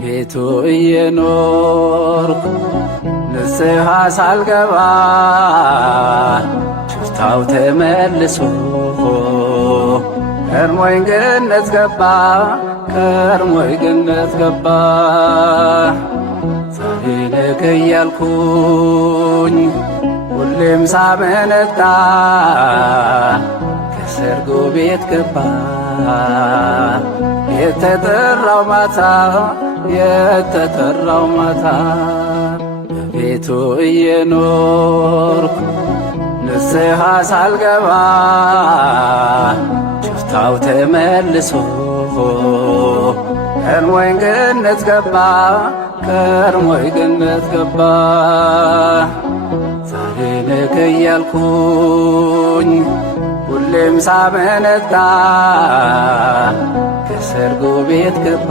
ቤቱ እየኖርኩ ንስሐ ሳልገባ ሽፍታው ተመልሶ ቀድሞኝ ገነት ገባ ቀድሞኝ ገነት ገባ። ዛሬ ነገ እያልኩኝ ሁሌም ሳመነታ ከሰርጎ ቤት ገባ የተጠራው ማታ የተጠራው ማታ። በቤቱ እየኖርኩ ንስሐ ሳልገባ ሽፍታው ተመልሶ ቀድሞኝ ገነት ገባ ቀድሞኝ ገነት ገባ። ዛሬ ነገ እያልኩኝ ሁሌም ሳመነታ ከሰርጎ ቤት ገባ።